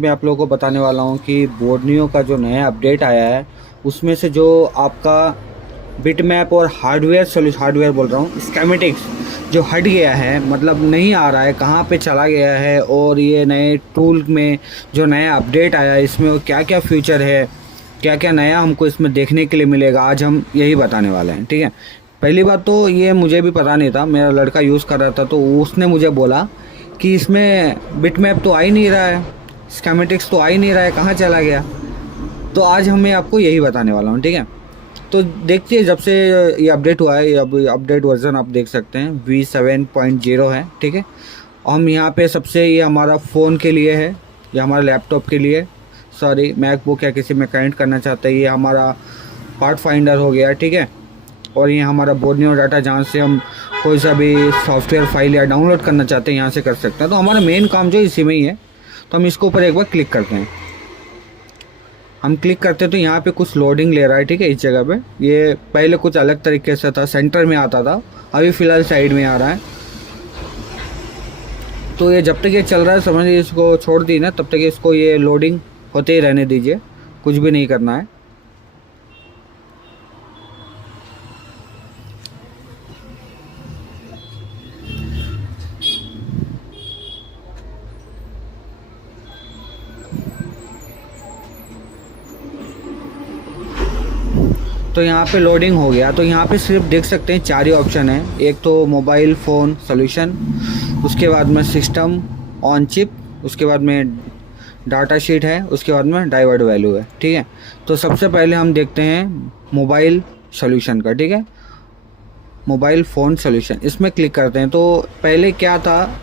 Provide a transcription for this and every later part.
मैं आप लोगों को बताने वाला हूँ कि बोर्नियो का जो नया अपडेट आया है उसमें से जो आपका बिटमैप और हार्डवेयर बोल रहा हूँ स्कीमेटिक्स जो हट गया है, मतलब नहीं आ रहा है, कहाँ पे चला गया है। और ये नए टूल में जो नया अपडेट आया है इसमें क्या क्या फीचर है, क्या क्या नया हमको इसमें देखने के लिए मिलेगा, आज हम यही बताने वाले हैं। ठीक है, पहली बात तो ये मुझे भी पता नहीं था, मेरा लड़का यूज़ कर रहा था तो उसने मुझे बोला कि इसमें बिटमैप तो आ ही नहीं रहा है, स्कीमेटिक्स तो आ ही नहीं रहा है, कहाँ चला गया। तो आज मैं आपको यही बताने वाला हूँ। ठीक है, तो देखिए जब से ये अपडेट हुआ है, अब अपडेट वर्जन आप देख सकते हैं V7.0 है। ठीक है, हम यहाँ पे सबसे ये हमारा फ़ोन के लिए है, ये हमारा लैपटॉप के लिए, सॉरी मैकबुक या किसी में कनेक्ट करना चाहते हैं, ये हमारा पार्ट फाइंडर हो गया। ठीक है, और ये हमारा बोर्नियो डाटा जहाँ से हम कोई सा भी सॉफ्टवेयर फाइल या डाउनलोड करना चाहते हैं यहाँ से कर सकते हैं। तो हमारा मेन काम जो इसी में ही है। तो हम इसके ऊपर एक बार क्लिक करते हैं, हम क्लिक करते हैं तो यहाँ पे कुछ लोडिंग ले रहा है। ठीक है, इस जगह पे ये पहले कुछ अलग तरीके से था, सेंटर में आता था, अभी फ़िलहाल साइड में आ रहा है। तो ये जब तक ये चल रहा है समझिए, इसको छोड़ दी ना, तब तक इसको ये लोडिंग होते ही रहने दीजिए, कुछ भी नहीं करना है। तो यहाँ पे लोडिंग हो गया। तो यहाँ पे सिर्फ देख सकते हैं चार ही ऑप्शन है, एक तो मोबाइल फ़ोन सोल्यूशन, उसके बाद में सिस्टम ऑन चिप, उसके बाद में डाटा शीट है, उसके बाद में डाइवर्ट वैल्यू है। ठीक है, तो सबसे पहले हम देखते हैं मोबाइल सोल्यूशन का। ठीक है, मोबाइल फ़ोन सोल्यूशन, इसमें क्लिक करते हैं। तो पहले क्या था,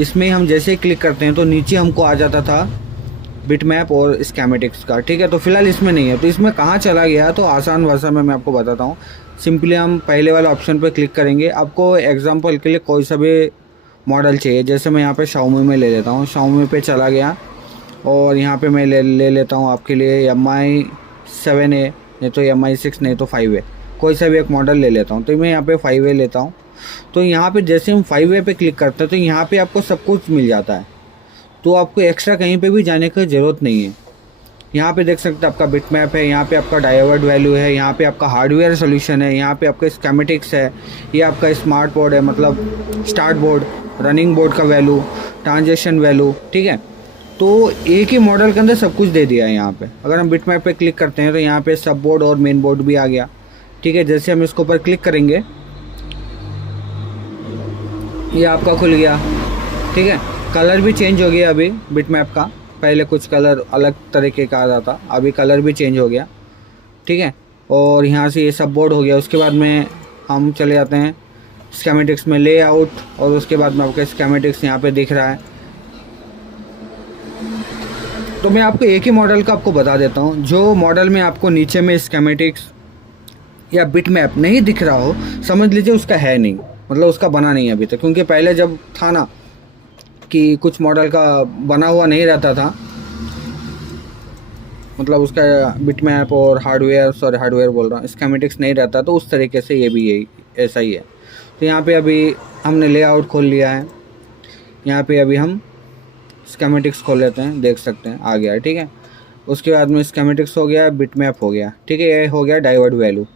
इसमें हम जैसे ही क्लिक करते हैं तो नीचे हमको आ जाता था बिटमैप और स्कीमेटिक्स का। ठीक है, तो फिलहाल इसमें नहीं है। तो इसमें कहाँ चला गया, तो आसान भाषा में मैं आपको बताता हूँ। सिंपली हम पहले वाले ऑप्शन पर क्लिक करेंगे। आपको एग्जांपल के लिए कोई सा भी मॉडल चाहिए, जैसे मैं यहाँ पे Xiaomi में ले लेता हूँ, Xiaomi पे चला गया और यहाँ पे मैं ले लेता हूँ आपके लिए Mi 7A, नहीं तो Mi 6, नहीं तो 5A, कोई सा भी एक मॉडल ले लेता हूँ। तो मैं यहाँ पे 5A लेता हूँ। तो यहाँ पे जैसे हम 5A पे क्लिक करते हैं तो यहाँ पे आपको सब कुछ मिल जाता है, तो आपको एक्स्ट्रा कहीं पे भी जाने की ज़रूरत नहीं है। यहाँ पे देख सकते हैं आपका बिटमैप है, यहाँ पे आपका डाइवर्ट वैल्यू है, यहाँ पे आपका हार्डवेयर सोल्यूशन है, यहाँ पे आपका स्कीमेटिक्स है, ये आपका स्मार्ट बोर्ड है, मतलब स्टार्ट बोर्ड, रनिंग बोर्ड का वैल्यू, ट्रांजेक्शन वैल्यू। ठीक है, तो एक ही मॉडल के अंदर सब कुछ दे दिया है यहाँ पे। अगर हम बिटमैप पे क्लिक करते हैं तो यहाँ पे सब बोर्ड और मेन बोर्ड भी आ गया। ठीक है, जैसे हम इसके ऊपर क्लिक करेंगे ये आपका खुल गया। ठीक है, कलर भी चेंज हो गया अभी बिटमैप का, पहले कुछ कलर अलग तरीके का आ रहा था, अभी कलर भी चेंज हो गया। ठीक है, और यहाँ से ये सब बोर्ड हो गया। उसके बाद में हम चले जाते हैं स्कीमेटिक्स में, लेआउट, और उसके बाद में आपका स्कीमेटिक्स यहाँ पे दिख रहा है। तो मैं आपको एक ही मॉडल का आपको बता देता हूँ, जो मॉडल में आपको नीचे में स्कीमेटिक्स या बिटमैप नहीं दिख रहा हो, समझ लीजिए उसका है नहीं, मतलब उसका बना नहीं है अभी तक। क्योंकि पहले जब था ना कि कुछ मॉडल का बना हुआ नहीं रहता था, मतलब उसका बिटमैप और हार्डवेयर बोल रहा हूँ, स्कीमेटिक्स नहीं रहता, तो उस तरीके से ये भी यही ऐसा ही है। तो यहाँ पे अभी हमने लेआउट खोल लिया है, यहाँ पे अभी हम स्कीमेटिक्स खोल लेते हैं, देख सकते हैं आ गया है। ठीक है, उसके बाद में स्कीमेटिक्स हो गया, बिटमैप हो गया। ठीक है, ये हो गया डाइवर्ट वैल्यू।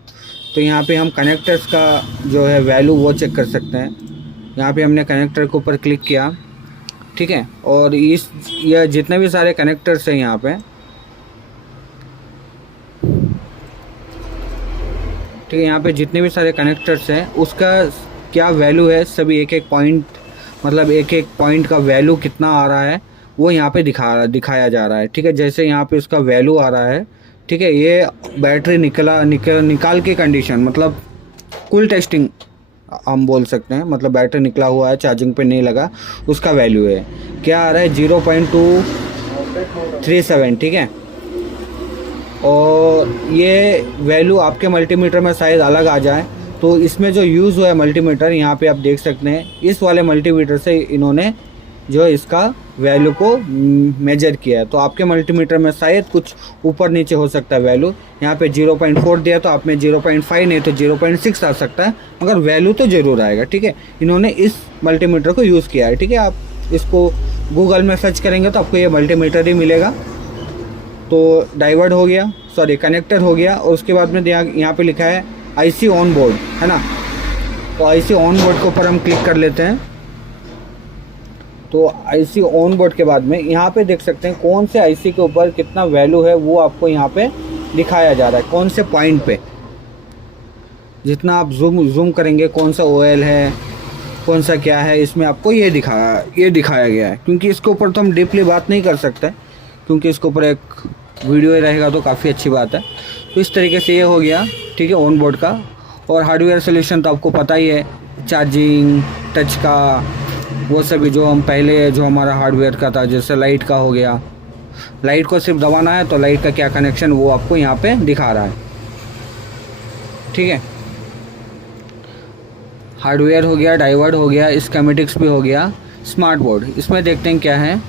तो यहाँ पे हम कनेक्टर्स का जो है वैल्यू वो चेक कर सकते हैं। यहाँ पे हमने कनेक्टर के ऊपर क्लिक किया। ठीक है, और ये जितने भी सारे कनेक्टर्स हैं यहाँ पे, ठीक है, यहाँ पे जितने भी सारे कनेक्टर्स हैं उसका क्या वैल्यू है, सभी एक एक पॉइंट, मतलब एक एक पॉइंट का वैल्यू कितना आ रहा है वो यहाँ पे दिखाया जा रहा है। ठीक है, जैसे यहाँ पे उसका वैल्यू आ रहा है। ठीक है, ये बैटरी निकाल के कंडीशन, मतलब कुल टेस्टिंग हम बोल सकते हैं, मतलब बैटरी निकला हुआ है, चार्जिंग पे नहीं लगा, उसका वैल्यू है, क्या आ रहा है 0.237। ठीक है, और ये वैल्यू आपके मल्टीमीटर में शायद अलग आ जाए, तो इसमें जो यूज़ हुआ है मल्टीमीटर, यहाँ पे आप देख सकते हैं इस वाले मल्टीमीटर से इन्होंने जो इसका वैल्यू को मेजर किया है। तो आपके मल्टीमीटर में शायद कुछ ऊपर नीचे हो सकता है वैल्यू, यहाँ पे 0.4 दिया तो आप में 0.5 नहीं तो 0.6 आ सकता है, मगर वैल्यू तो ज़रूर आएगा। ठीक है, इन्होंने इस मल्टीमीटर को यूज़ किया है। ठीक है, आप इसको गूगल में सर्च करेंगे तो आपको ये मल्टीमीटर ही मिलेगा। तो डाइवर्ट हो गया, सॉरी कनेक्टर हो गया, और उसके बाद में यहाँ पे लिखा है आईसी ऑन बोर्ड, है ना। तो आईसी ऑन बोर्ड के ऊपर हम क्लिक कर लेते हैं। तो आईसी ऑन बोर्ड के बाद में यहाँ पे देख सकते हैं कौन से आईसी के ऊपर कितना वैल्यू है वो आपको यहाँ पे दिखाया जा रहा है, कौन से पॉइंट पे। जितना आप जूम करेंगे कौन सा ओएल है, कौन सा क्या है, इसमें आपको ये दिखाया गया है। क्योंकि इसके ऊपर तो हम डीपली बात नहीं कर सकते, क्योंकि इसके ऊपर एक वीडियो ही रहेगा तो काफ़ी अच्छी बात है। तो इस तरीके से ये हो गया, ठीक है, ऑन बोर्ड का। और हार्डवेयर सोल्यूशन तो आपको पता ही है, चार्जिंग, टच का, वो सभी जो हम पहले जो हमारा हार्डवेयर का था, जैसे लाइट का हो गया, लाइट को सिर्फ दबाना है तो लाइट का क्या कनेक्शन वो आपको यहाँ पे दिखा रहा है, ठीक है। हार्डवेयर हो गया, डाइवर्ट हो गया, स्कीमेटिक्स भी हो गया। स्मार्ट बोर्ड, इसमें देखते हैं क्या है।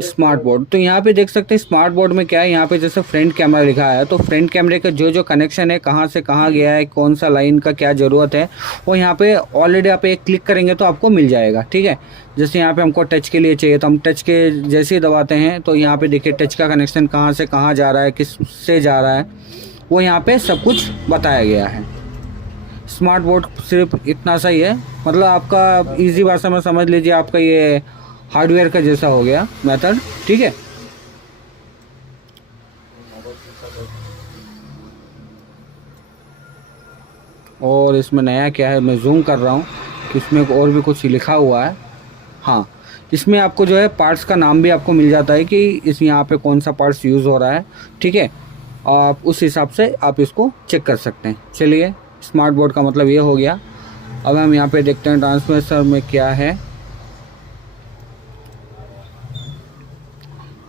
स्मार्ट बोर्ड, तो यहाँ पे देख सकते हैं स्मार्ट बोर्ड में क्या है। यहाँ पे जैसे फ्रंट कैमरा लिखा है, तो फ्रंट कैमरे का जो कनेक्शन है, कहाँ से कहाँ गया है, कौन सा लाइन का क्या ज़रूरत है, वो यहाँ पे ऑलरेडी आप एक क्लिक करेंगे तो आपको मिल जाएगा, ठीक है। जैसे यहाँ पे हमको टच के लिए चाहिए तो हम टच के जैसे ही दबाते हैं तो यहाँ पे देखिए टच का कनेक्शन कहाँ से कहाँ जा रहा है, किस से जा रहा है, वो यहाँ पे सब कुछ बताया गया है। स्मार्ट बोर्ड सिर्फ इतना सा ही है, मतलब आपका ईजी भाषा में समझ लीजिए, आपका ये हार्डवेयर का जैसा हो गया मेथड, ठीक है। और इसमें नया क्या है, मैं जूम कर रहा हूँ कि इसमें और भी कुछ लिखा हुआ है। हाँ, इसमें आपको जो है पार्ट्स का नाम भी आपको मिल जाता है कि इस यहाँ पे कौन सा पार्ट्स यूज़ हो रहा है, ठीक है। आप उस हिसाब से आप इसको चेक कर सकते हैं। चलिए, स्मार्ट बोर्ड का मतलब ये हो गया। अब हम यहाँ पे देखते हैं ट्रांसमिटर में क्या है।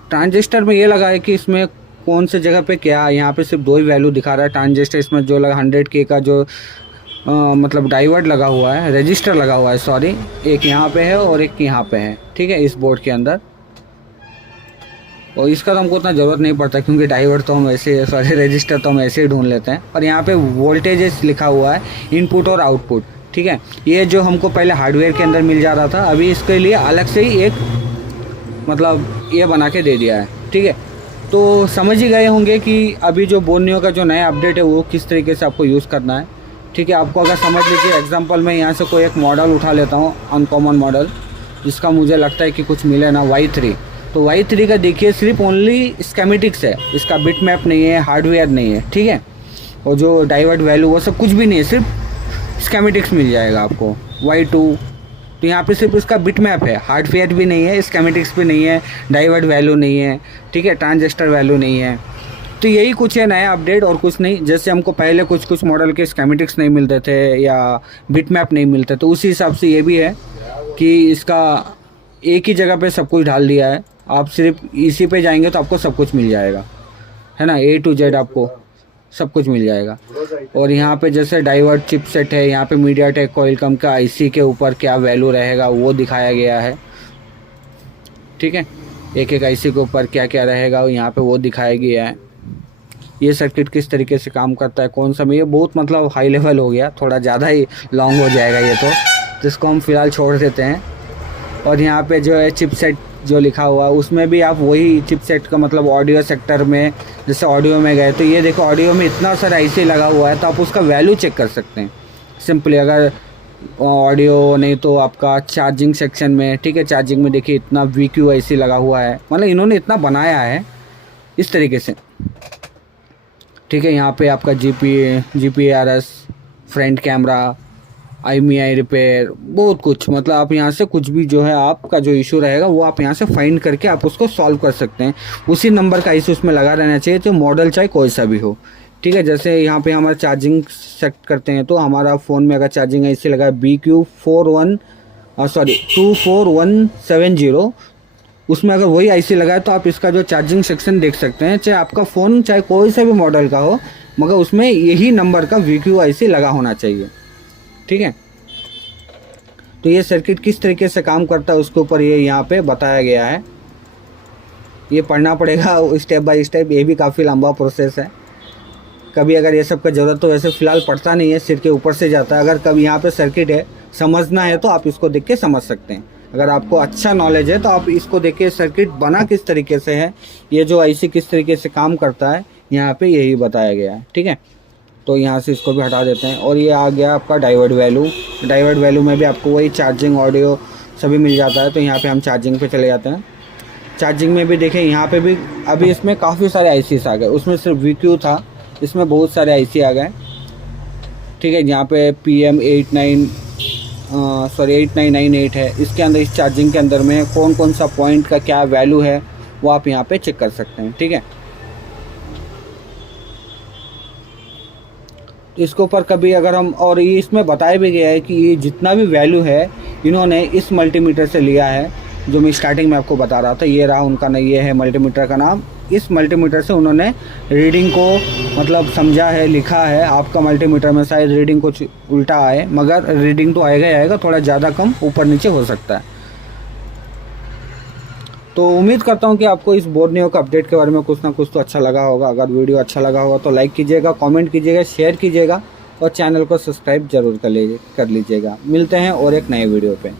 ट्रांजिस्टर में ये लगा है कि इसमें कौन से जगह पे क्या, यहाँ पे सिर्फ 2 ही वैल्यू दिखा रहा है। ट्रांजिस्टर इसमें जो लगा 100K का जो मतलब डाइवर्ट लगा हुआ है, रजिस्टर लगा हुआ है, सॉरी, एक यहाँ पे है और एक यहाँ पे है, ठीक है, इस बोर्ड के अंदर। और इसका तो हमको उतना ज़रूरत नहीं पड़ता क्योंकि डाइवर्ट तो हम ऐसे, सॉरी रजिस्टर तो हम ऐसे ही ढूंढ लेते हैं। और यहाँ पे वोल्टेजेस लिखा हुआ है, इनपुट और आउटपुट, ठीक है। ये जो हमको पहले हार्डवेयर के अंदर मिल जा रहा था, अभी इसके लिए अलग से ही एक मतलब ये बना के दे दिया है, ठीक है। तो समझ ही गए होंगे कि अभी जो बोर्नियो का जो नया अपडेट है वो किस तरीके से आपको यूज़ करना है, ठीक है। आपको अगर समझ लीजिए, एग्जांपल मैं यहाँ से कोई एक मॉडल उठा लेता हूँ, अनकॉमन मॉडल, जिसका मुझे लगता है कि कुछ मिले ना, Y3। तो Y3 का देखिए सिर्फ ओनली स्कीमेटिक्स है, इसका बिट मैप नहीं है, हार्डवेयर नहीं है, ठीक है। और जो डाइवर्ट वैल्यू वो सब कुछ भी नहीं है, सिर्फ स्कीमेटिक्स मिल जाएगा आपको Y2। तो यहाँ पे सिर्फ इसका बिट मैप है, हार्डवेयर भी नहीं है, स्कीमेटिक्स भी नहीं है, डाइवर्ट वैल्यू नहीं है, ठीक है, ट्रांजिस्टर वैल्यू नहीं है। तो यही कुछ है नया अपडेट, और कुछ नहीं। जैसे हमको पहले कुछ मॉडल के स्कीमेटिक्स नहीं मिलते थे या बिट मैप नहीं मिलते, तो उसी हिसाब से ये भी है कि इसका एक ही जगह पे सब कुछ डाल दिया है। आप सिर्फ इसी पे जाएंगे तो आपको सब कुछ मिल जाएगा, है ना, A to Z आपको सब कुछ मिल जाएगा। और यहाँ पे जैसे डाइवर्ट चिपसेट है, यहाँ पे मीडियाटेक क्वालकॉम का आईसी के ऊपर क्या वैल्यू रहेगा वो दिखाया गया है, ठीक है। एक आईसी के ऊपर क्या क्या रहेगा यहाँ पे वो दिखाया गया है। ये सर्किट किस तरीके से काम करता है, कौन सा में, ये बहुत मतलब हाई लेवल हो गया, थोड़ा ज़्यादा ही लॉन्ग हो जाएगा ये तो इसको हम फिलहाल छोड़ देते हैं। और यहाँ पे जो है चिपसेट जो लिखा हुआ है, उसमें भी आप वही चिपसेट का मतलब ऑडियो सेक्टर में, जैसे ऑडियो में गए तो ये देखो ऑडियो में इतना सारा आईसी लगा हुआ है, तो आप उसका वैल्यू चेक कर सकते हैं सिंपली। अगर ऑडियो नहीं तो आपका चार्जिंग सेक्शन में, ठीक है, चार्जिंग में देखिए इतना VQ आईसी लगा हुआ है, मतलब इन्होंने इतना बनाया है इस तरीके से, ठीक है। यहाँ पे आपका GPRS, front camera, IMEI repair, बहुत कुछ, मतलब आप यहाँ से कुछ भी जो है आपका जो इशू रहेगा वो आप यहाँ से फाइंड करके आप उसको सॉल्व कर सकते हैं। उसी नंबर का इशू उसमें लगा रहना चाहिए, तो मॉडल चाहे कोई सा भी हो, ठीक है। जैसे यहाँ पे हमारा चार्जिंग सेट करते हैं, तो हमारा फ़ोन में अगर चार्जिंग ऐसे लगा BQ24170, उसमें अगर वही आईसी लगा है तो आप इसका जो चार्जिंग सेक्शन देख सकते हैं, चाहे आपका फ़ोन चाहे कोई सा भी मॉडल का हो, मगर उसमें यही नंबर का VQ आईसी लगा होना चाहिए, ठीक है। तो ये सर्किट किस तरीके से काम करता है उसके ऊपर ये यहाँ पे बताया गया है। ये पढ़ना पड़ेगा स्टेप बाय स्टेप, ये भी काफ़ी लंबा प्रोसेस है, कभी अगर ये सब का ज़रूरत तो वैसे फ़िलहाल पड़ता नहीं है, सिर के ऊपर से जाता है। अगर कभी यहाँ पे सर्किट है समझना है तो आप इसको देख के समझ सकते हैं। अगर आपको अच्छा नॉलेज है तो आप इसको देख के सर्किट बना किस तरीके से है, ये जो आईसी किस तरीके से काम करता है, यहाँ पे यही बताया गया है। ठीक है, तो यहाँ से इसको भी हटा देते हैं। और ये आ गया आपका डाइवर्ट वैल्यू। डाइवर्ट वैल्यू में भी आपको वही चार्जिंग, ऑडियो सभी मिल जाता है। तो यहाँ पे हम चार्जिंग पे चले जाते हैं। चार्जिंग में भी देखें, यहाँ पे भी अभी इसमें काफ़ी सारे आईसीस आ गए। उसमें सिर्फ VQ था, इसमें बहुत सारे आईसी आ गए। ठीक है, यहाँ पे PM8998 है। इसके अंदर, इस चार्जिंग के अंदर में कौन कौन सा पॉइंट का क्या वैल्यू है वो आप यहाँ पे चेक कर सकते हैं। ठीक है, तो इसके ऊपर कभी अगर हम, और ये इसमें बताया भी गया है कि ये जितना भी वैल्यू है इन्होंने इस मल्टीमीटर से लिया है, जो मैं स्टार्टिंग में आपको बता रहा था। ये रहा उनका, नहीं ये है मल्टीमीटर का नाम। इस मल्टीमीटर से उन्होंने रीडिंग को मतलब समझा है, लिखा है। आपका मल्टीमीटर में शायद रीडिंग कुछ उल्टा आए, मगर रीडिंग तो आएगा ही आएगा, थोड़ा ज़्यादा कम ऊपर नीचे हो सकता है। तो उम्मीद करता हूँ कि आपको इस बोर्नियो का अपडेट के बारे में कुछ ना कुछ तो अच्छा लगा होगा। अगर वीडियो अच्छा लगा होगा तो लाइक कीजिएगा, कमेंट कीजिएगा, शेयर कीजिएगा और चैनल को सब्सक्राइब जरूर कर लीजिएगा। मिलते हैं और एक नए वीडियो पे।